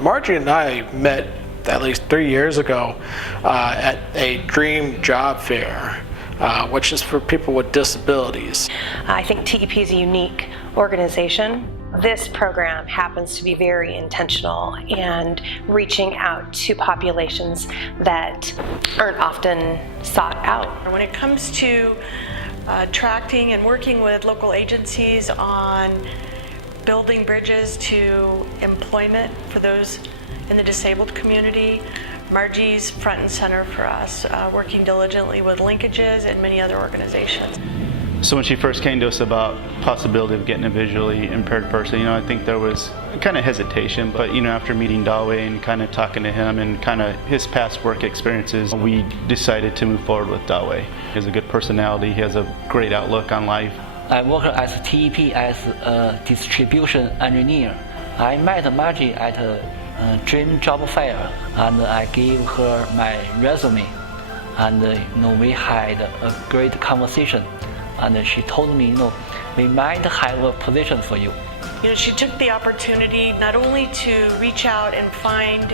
Margie and I met at least 3 years ago at a dream job fair, which is for people with disabilities. I think TEP is a unique organization. This program happens to be very intentional and reaching out to populations that aren't often sought out. When it comes to attracting and working with local agencies on building bridges to employment for those in the disabled community, Margie's front and center for us, working diligently with linkages and many other organizations. So when she first came to us about possibility of getting a visually impaired person, I think there was kind of hesitation, but after meeting Dawei and kind of talking to him and kind of his past work experiences, we decided to move forward with Dawei. He has a good personality, he has a great outlook on life. I work as TEP as a distribution engineer. I met Margie at a dream job fair and I gave her my resume, and we had a great conversation. And she told me, we might have a position for you. She took the opportunity not only to reach out and find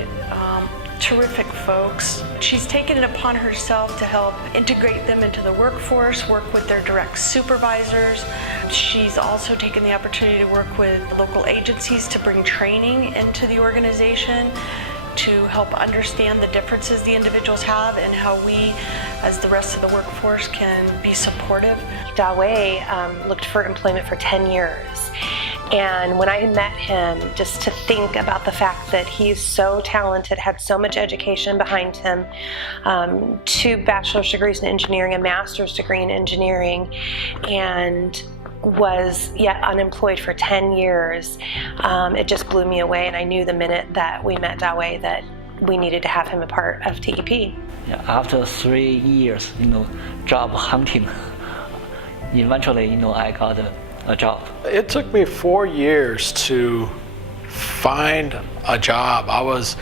terrific folks, she's taken it upon herself to help integrate them into the workforce, work with their direct supervisors. She's also taken the opportunity to work with local agencies to bring training into the organization, to help understand the differences the individuals have and how we, as the rest of the workforce, can be supportive. Dawei looked for employment for 10 years. And when I met him, just to think about the fact that he's so talented, had so much education behind him, 2 bachelor's degrees in engineering, a master's degree in engineering, and was yet unemployed for 10 years, it just blew me away, and I knew the minute that we met Dawei that we needed to have him a part of TEP. Yeah, after 3 years, job hunting, eventually, I got a job. It took me 4 years to find a job. I was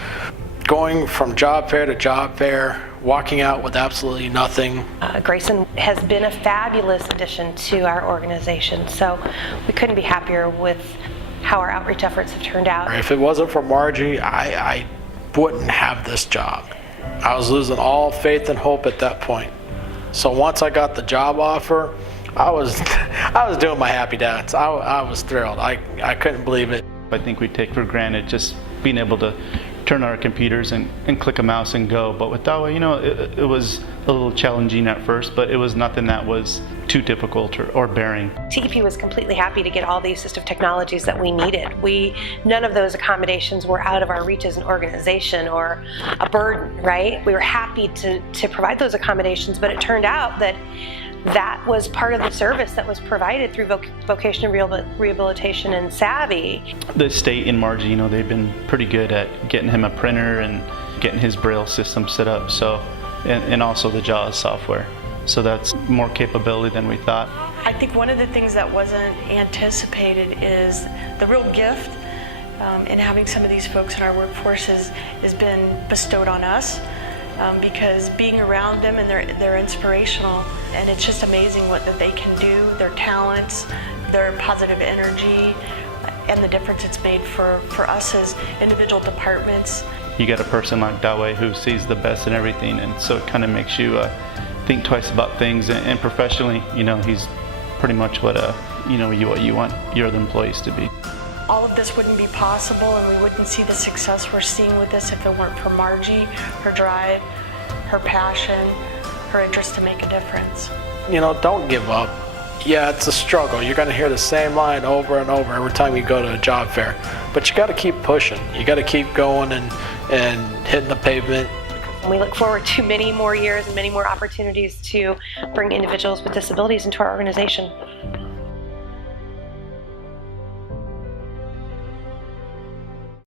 going from job fair to job fair, walking out with absolutely nothing. Grayson has been a fabulous addition to our organization, so we couldn't be happier with how our outreach efforts have turned out. If it wasn't for Margie, I wouldn't have this job. I was losing all faith and hope at that point. So once I got the job offer, I was doing my happy dance. I was thrilled. I couldn't believe it. I think we take for granted just being able to turn on our computers and click a mouse and go. But with Dawei, it was a little challenging at first, but it was nothing that was too difficult or bearing. TEP was completely happy to get all the assistive technologies that we needed. None of those accommodations were out of our reach as an organization or a burden, right? We were happy to provide those accommodations, but it turned out that was part of the service that was provided through vocational rehabilitation and Savvy. The state and Margie, they've been pretty good at getting him a printer and getting his Braille system set up, so and also the JAWS software. So that's more capability than we thought. I think one of the things that wasn't anticipated is the real gift in having some of these folks in our workforce has been bestowed on us. Because being around them and they're inspirational, and it's just amazing what that they can do, their talents, their positive energy, and the difference it's made for us as individual departments. You get a person like Dawei who sees the best in everything, and so it kind of makes you think twice about things. And professionally, he's pretty much what you want your other employees to be. All of this wouldn't be possible, and we wouldn't see the success we're seeing with this if it weren't for Margie, her drive, her passion, her interest to make a difference. Don't give up. Yeah, it's a struggle. You're going to hear the same line over and over every time you go to a job fair. But you got to keep pushing. You got to keep going and hitting the pavement. We look forward to many more years and many more opportunities to bring individuals with disabilities into our organization.